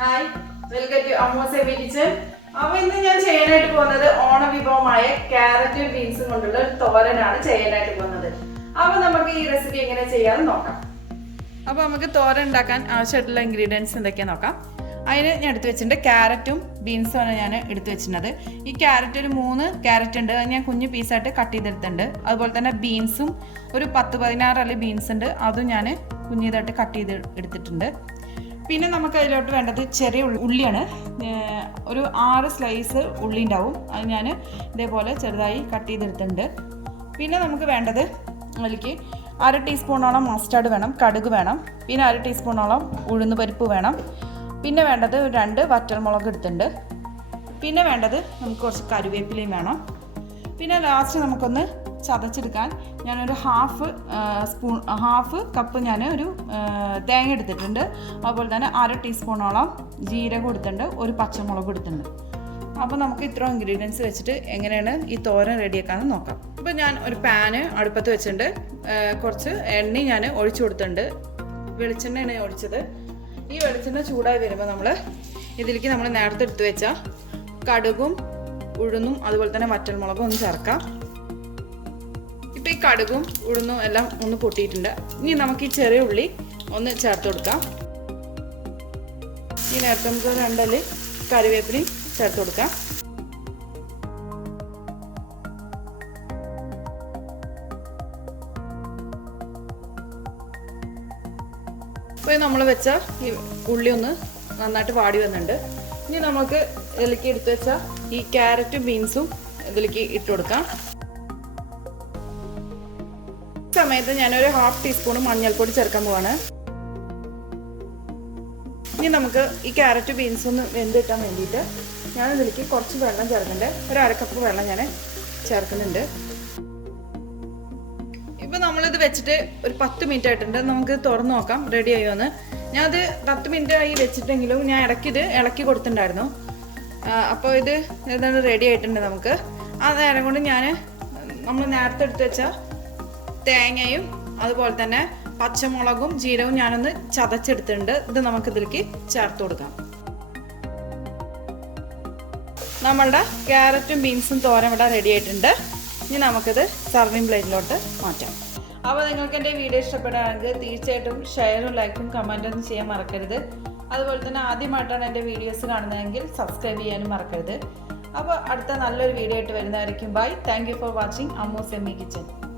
Hi, welcome to Ammu's Kitchen. അപ്പോൾ ഇന്ന് ഞാൻ ചെയ്യാനായിട്ട് പോകുന്നത് ഓണവിഭവമായ ക്യാരറ്റ് ബീൻസ് കൊണ്ടുള്ള ഒരു തോരനാണ് ചെയ്യാനായിട്ട് പോകുന്നത്. അപ്പോൾ നമുക്ക് ഈ റെസിപ്പി എങ്ങനെ ചെയ്യാമെന്ന് നോക്കാം. അപ്പോൾ നമുക്ക് തോരൻ ഉണ്ടാക്കാൻ ആവശ്യമായിട്ടുള്ള ഇൻഗ്രീഡിയൻസ് എന്തൊക്കെയാണെന്ന് നോക്കാം. അതിന് ഞാൻ എടുത്തു വെച്ചിട്ടുണ്ട് ക്യാരറ്റും ബീൻസുമാണ് ഞാൻ എടുത്തു വെച്ചിട്ടുള്ളത്. ഈ ക്യാരറ്റ് ഒരു 3 ക്യാരറ്റ് ഉണ്ട്, അത് ഞാൻ കുഞ്ഞു പീസായിട്ട് കട്ട് ചെയ്തെടുത്തിട്ടുണ്ട്. അതുപോലെ തന്നെ ബീൻസും ഒരു 10-16 അല്ലി ബീൻസ് ഉണ്ട്, അതും ഞാൻ കുഞ്ഞിതായിട്ട് കട്ട് ചെയ്ത് എടുത്തിട്ടുണ്ട്. പിന്നെ നമുക്ക് അതിലോട്ട് വേണ്ടത് ചെറിയ ഉള്ളിയാണ്. ഒരു 6 സ്ലൈസ് ഉള്ളി ഉണ്ടാവും, അത് ഞാൻ ഇതേപോലെ ചെറുതായി കട്ട് ചെയ്തെടുത്തിട്ടുണ്ട്. പിന്നെ നമുക്ക് വേണ്ടത് അതിലേക്ക് 1/2 ടീസ്പൂണോളം മസ്റ്റാർഡ് വേണം, കടുക് വേണം, പിന്നെ 1/2 ടീസ്പൂണോളം ഉഴുന്ന് പരിപ്പ് വേണം. പിന്നെ വേണ്ടത് 2 വറ്റൽമുളക് എടുത്തിട്ടുണ്ട്. പിന്നെ വേണ്ടത് നമുക്ക് കുറച്ച് കറിവേപ്പിലയും വേണം. പിന്നെ ലാസ്റ്റ് നമുക്കൊന്ന് ചതച്ചെടുക്കാൻ ഞാനൊരു ഹാഫ് കപ്പ് ഞാൻ ഒരു തേങ്ങ എടുത്തിട്ടുണ്ട്. അതുപോലെ തന്നെ 1/2 ടീസ്പൂണോളം ജീരകം എടുത്തിട്ടുണ്ട്, ഒരു പച്ചമുളക് എടുത്തിട്ടുണ്ട്. അപ്പോൾ നമുക്ക് ഇത്രയും ഇൻഗ്രീഡിയൻസ് വെച്ചിട്ട് എങ്ങനെയാണ് ഈ തോരൻ റെഡിയാക്കാമെന്ന് നോക്കാം. അപ്പോൾ ഞാൻ ഒരു പാന് അടുപ്പത്ത് വെച്ചിട്ടുണ്ട്, കുറച്ച് എണ്ണ ഞാൻ ഒഴിച്ചു കൊടുത്തിട്ടുണ്ട്. വെളിച്ചെണ്ണയാണ് ഒഴിച്ചത്. ഈ വെളിച്ചെണ്ണ ചൂടായി വരുമ്പോൾ ഇതിലേക്ക് നമ്മൾ നേരത്തെ എടുത്ത് വെച്ച കടുകും ഉഴുന്നും അതുപോലെ തന്നെ വറ്റൽമുളകും ഒന്ന് ചേർക്കാം. ഇപ്പോൾ ഈ കടുകും ഉഴുന്നും എല്ലാം ഒന്ന് പൊട്ടിയിട്ടുണ്ട്. ഇനി നമുക്ക് ഈ ചെറിയ ഉള്ളി ഒന്ന് ചേർത്ത് കൊടുക്കാം. ഈ നേരത്തെ നമുക്ക് 2 അല്ലി കറിവേപ്പിലയും ചേർത്ത് കൊടുക്കാം. അപ്പോൾ നമ്മൾ വെച്ച ഈ ഉള്ളി ഒന്ന് നന്നായിട്ട് വാടി വന്നിട്ടുണ്ട്. ഇനി നമുക്ക് ഇതിലേക്ക് എടുത്ത് വെച്ച ഈ ക്യാരറ്റും ബീൻസും ഇതിലേക്ക് ഇട്ട് കൊടുക്കാം. ഈ സമയത്ത് ഞാനൊരു 1/2 ടീസ്പൂൺ മഞ്ഞൾപ്പൊടി ചേർക്കാൻ പോവാണ്. ഇനി നമുക്ക് ഈ ക്യാരറ്റ് ബീൻസ് ഒന്ന് വെന്തിട്ടാൻ വേണ്ടിയിട്ട് ഞാൻ ഇതിലേക്ക് കുറച്ച് വെള്ളം ചേർക്കുന്നുണ്ട്. ഒരു 1/2 കപ്പ് വെള്ളം ഞാൻ ചേർക്കുന്നുണ്ട്. ഇപ്പം നമ്മളിത് വെച്ചിട്ട് ഒരു 10 മിനിറ്റ് ആയിട്ടുണ്ട്. നമുക്ക് തുറന്ന് നോക്കാം റെഡി ആയോന്ന്. ഞാനത് 10 മിനിറ്റ് ആയി വെച്ചിട്ടെങ്കിലും ഞാൻ ഇടയ്ക്കിത് ഇളക്കി കൊടുത്തിട്ടുണ്ടായിരുന്നു. അപ്പോൾ ഇത് ഏതാണ് റെഡി ആയിട്ടുണ്ട്. നമുക്ക് ആ നേരം കൊണ്ട് നമ്മൾ നേരത്തെ എടുത്ത് വെച്ച തേങ്ങയും അതുപോലെ തന്നെ പച്ചമുളകും ജീരകവും ഞാനൊന്ന് ചതച്ചെടുത്തിട്ടുണ്ട്. ഇത് നമുക്കിതിലേക്ക് ചേർത്ത് കൊടുക്കാം. നമ്മളുടെ ക്യാരറ്റും ബീൻസും തോരൻ ഇവിടെ റെഡി ആയിട്ടുണ്ട്. ഇനി നമുക്കിത് സർവിങ് പ്ലേറ്റിലോട്ട് മാറ്റാം. അപ്പോൾ നിങ്ങൾക്ക് എൻ്റെ വീഡിയോ ഇഷ്ടപ്പെടുകയാണെങ്കിൽ തീർച്ചയായിട്ടും ഷെയറും ലൈക്കും കമൻറ്റൊന്നും ചെയ്യാൻ മറക്കരുത്. അതുപോലെ തന്നെ ആദ്യമായിട്ടാണ് എൻ്റെ വീഡിയോസ് കാണുന്നതെങ്കിൽ സബ്സ്ക്രൈബ് ചെയ്യാനും മറക്കരുത്. അപ്പോൾ അടുത്ത നല്ലൊരു വീഡിയോ ആയിട്ട് വരുന്നതായിരിക്കും. Bye. Thank you for watching Ammu's kitchen.